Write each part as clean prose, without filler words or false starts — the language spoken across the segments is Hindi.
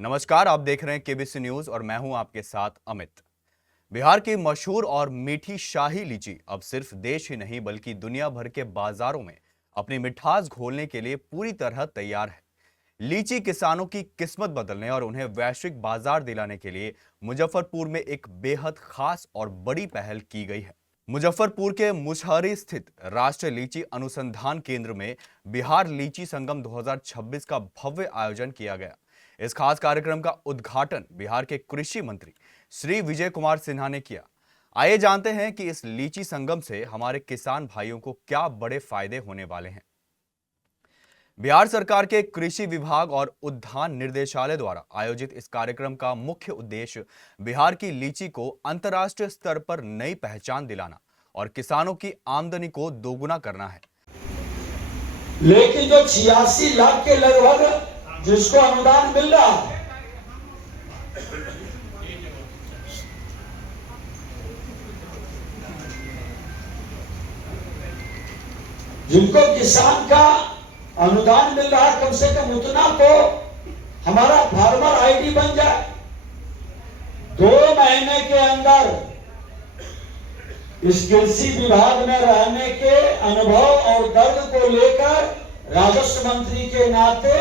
नमस्कार, आप देख रहे हैं केबीसी न्यूज और मैं हूं आपके साथ अमित। बिहार की मशहूर और मीठी शाही लीची अब सिर्फ देश ही नहीं बल्कि दुनिया भर के बाजारों में अपनी मिठास घोलने के लिए पूरी तरह तैयार है। लीची किसानों की किस्मत बदलने और उन्हें वैश्विक बाजार दिलाने के लिए मुजफ्फरपुर में एक बेहद खास और बड़ी पहल की गई है। मुजफ्फरपुर के मुसहरी स्थित राष्ट्रीय लीची अनुसंधान केंद्र में बिहार लीची संगम 2026 का भव्य आयोजन किया गया। इस खास कार्यक्रम का उद्घाटन बिहार के कृषि मंत्री श्री विजय कुमार सिन्हा ने किया। आइए जानते हैं कि इस लीची संगम से हमारे किसान भाइयों को क्या बड़े फायदे होने वाले हैं। बिहार सरकार के कृषि विभाग और उद्यान निर्देशालय द्वारा आयोजित इस कार्यक्रम का मुख्य उद्देश्य बिहार की लीची को अंतर्राष्ट्रीय स्तर पर नई पहचान दिलाना और किसानों की आमदनी को दोगुना करना है। लेकिन जो 86 लाख के लगभग जिसको अनुदान मिल रहा है, जिनको किसान का अनुदान मिल रहा है, कम से कम उतना तो हमारा फार्मर आईडी बन जाए। 2 महीने के अंदर इस कृषि विभाग में रहने के अनुभव और दर्द को लेकर राजस्व मंत्री के नाते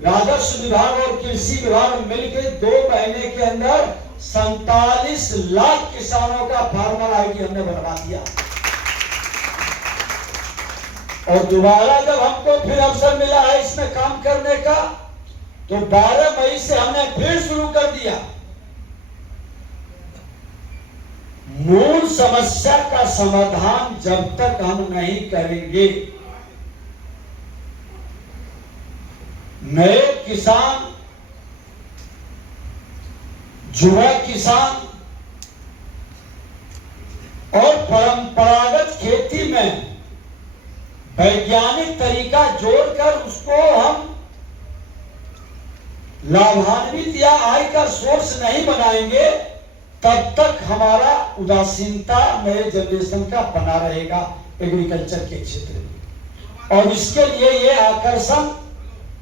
राजस्व विभाग और कृषि विभाग मिलकर 2 महीने के अंदर 47 लाख किसानों का फार्मर आईडी हमने बनवा दिया। और दोबारा जब हमको फिर अवसर मिला है इसमें काम करने का, तो 12 मई से हमने फिर शुरू कर दिया। मूल समस्या का समाधान जब तक हम नहीं करेंगे, नए किसान, युवा किसान और परंपरागत खेती में वैज्ञानिक तरीका जोड़कर उसको हम लाभान्वित या आय का सोर्स नहीं बनाएंगे, तब तक हमारा उदासीनता नए जनरेशन का बना रहेगा एग्रीकल्चर के क्षेत्र में। और इसके लिए ये आकर्षण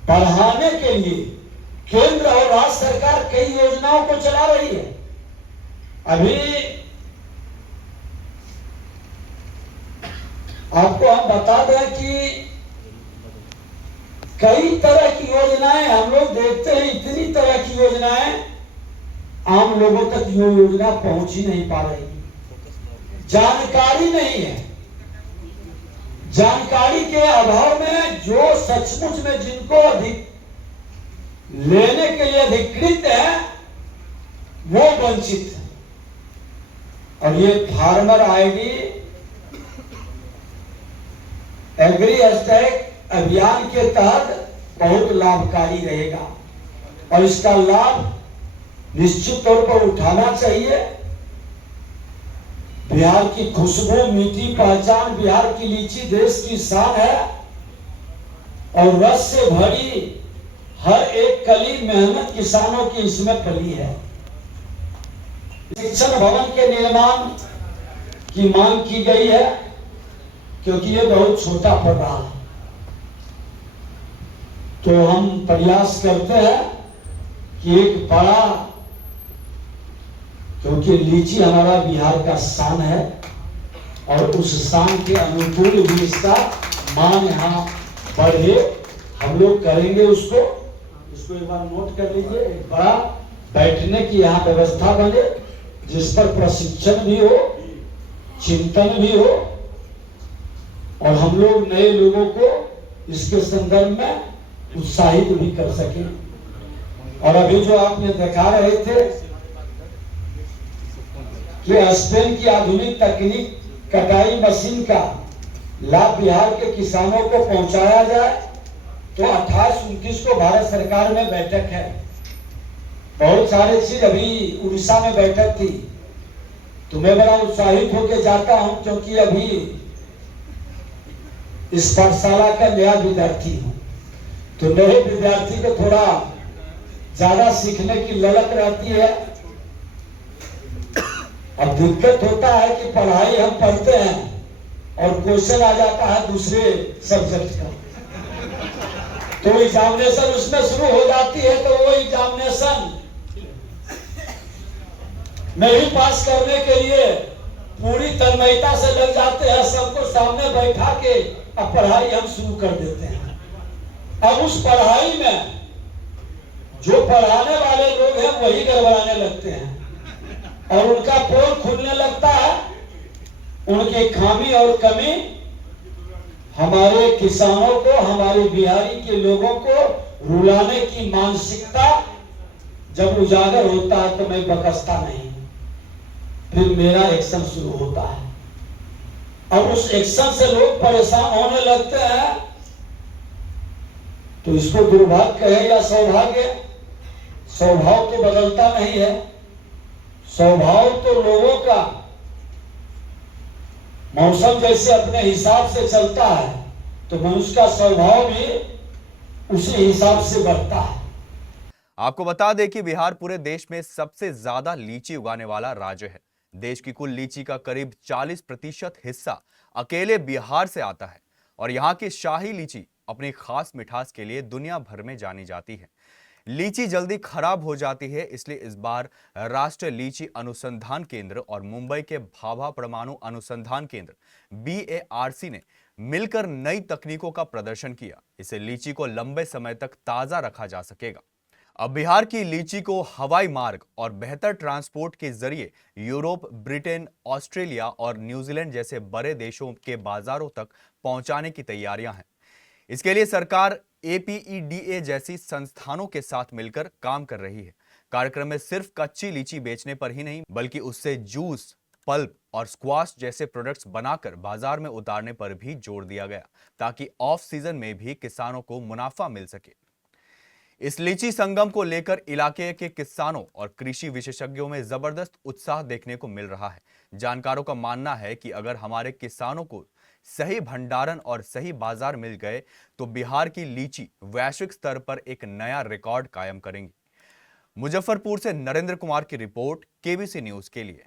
बढ़ाने के लिए केंद्र और राज्य सरकार कई योजनाओं को चला रही है। अभी आपको हम बता दें कि कई तरह की योजनाएं हम लोग देखते हैं, इतनी तरह की योजनाएं आम लोगों तक ये योजना पहुंच ही नहीं पा रही, जानकारी नहीं है। जानकारी के अभाव में जो सचमुच में जिनको अधिक लेने के लिए अधिकृत है वो वंचित है। और ये फार्मर आईडी एग्री हैशटैग अभियान के तहत बहुत लाभकारी रहेगा और इसका लाभ निश्चित तौर पर उठाना चाहिए। बिहार की खुशबू, मीठी पहचान, बिहार की लीची देश की शान है और रस से भरी हर एक कली मेहनत किसानों की इसमें फली है। शिक्षण भवन के निर्माण की मांग की गई है क्योंकि ये बहुत छोटा पड़ रहा है, तो हम प्रयास करते हैं कि एक बड़ा, क्योंकि लीची हमारा बिहार का शान है और उस शान के अनुकूल भी इसका मान यहाँ बढ़े, हम लोग करेंगे उसको एक बार नोट कर लीजिए। एक बड़ा बैठने की यहाँ व्यवस्था बने जिस पर प्रशिक्षण भी हो, चिंतन भी हो और हम लोग नए लोगों को इसके संदर्भ में उत्साहित भी कर सके। और अभी जो आपने दिखा रहे थे कि स्पेन की आधुनिक तकनीक कटाई मशीन का लाभ बिहार के किसानों को पहुंचाया जाए, तो 28-29 को भारत सरकार में बैठक है। बहुत सारे चीज, अभी उड़ीसा में बैठक थी, तो मैं बड़ा उत्साहित होकर जाता हूं क्योंकि अभी इस पाठशाला का नया विद्यार्थी हूं, तो नए विद्यार्थी को थोड़ा ज्यादा सीखने की ललक रहती है। अब दिक्कत होता है कि पढ़ाई हम पढ़ते हैं और क्वेश्चन आ जाता है दूसरे सब्जेक्ट का, तो एग्जामिनेशन उसमें शुरू हो जाती है, तो वो एग्जामिनेशन में भी पास करने के लिए पूरी तन्मयता से लग जाते हैं, सबको सामने बैठा के अब पढ़ाई हम शुरू कर देते हैं। अब उस पढ़ाई में जो पढ़ाने वाले लोग हैं वही गड़बड़ाने लगते हैं और उनका पोल खुलने लगता है। उनकी खामी और कमी हमारे किसानों को, हमारे बिहारी के लोगों को रुलाने की मानसिकता जब उजागर होता है तो मैं बकसता नहीं, फिर मेरा एक्शन शुरू होता है और उस एक्शन से लोग परेशान होने लगते हैं। तो इसको दुर्भाग्य कहे या सौभाग्य, स्वभाव तो बदलता नहीं है। स्वभाव तो लोगों का मौसम जैसे अपने हिसाब से चलता है तो मनुष्य का स्वभाव भी उसी हिसाब से बढ़ता है। आपको बता दें कि बिहार पूरे देश में सबसे ज्यादा लीची उगाने वाला राज्य है। देश की कुल लीची का करीब 40% हिस्सा अकेले बिहार से आता है और यहाँ की शाही लीची अपनी खास मिठास के लिए दुनिया भर में जानी जाती है। लीची जल्दी खराब हो जाती है, इसलिए इस बार राष्ट्रीय लीची अनुसंधान केंद्र और मुंबई के भाभा परमाणु अनुसंधान केंद्र BARC ने मिलकर नई तकनीकों का प्रदर्शन किया। इससे लीची को लंबे समय तक ताजा रखा जा सकेगा। अब बिहार की लीची को हवाई मार्ग और बेहतर ट्रांसपोर्ट के जरिए यूरोप, ब्रिटेन, ऑस्ट्रेलिया और न्यूजीलैंड जैसे बड़े देशों के बाजारों तक पहुंचाने की तैयारियां हैं। इसके लिए सरकार APEDA जैसी संस्थानों के साथ मिलकर काम कर रही है। कार्यक्रम में सिर्फ कच्ची लीची बेचने पर ही नहीं बल्कि उससे जूस, पल्प और स्क्वाश जैसे प्रोडक्ट्स बनाकर बाजार में उतारने पर भी जोर दिया गया ताकि ऑफ सीजन में भी किसानों को मुनाफा मिल सके। इस लीची संगम को लेकर इलाके के किसानों और कृषि विशेषज्ञों में जबरदस्त उत्साह देखने को मिल रहा है। जानकारों का मानना है कि अगर हमारे किसानों को सही भंडारण और सही बाजार मिल गए तो बिहार की लीची वैश्विक स्तर पर एक नया रिकॉर्ड कायम करेंगी। मुजफ्फरपुर से नरेंद्र कुमार की रिपोर्ट KBC न्यूज के लिए।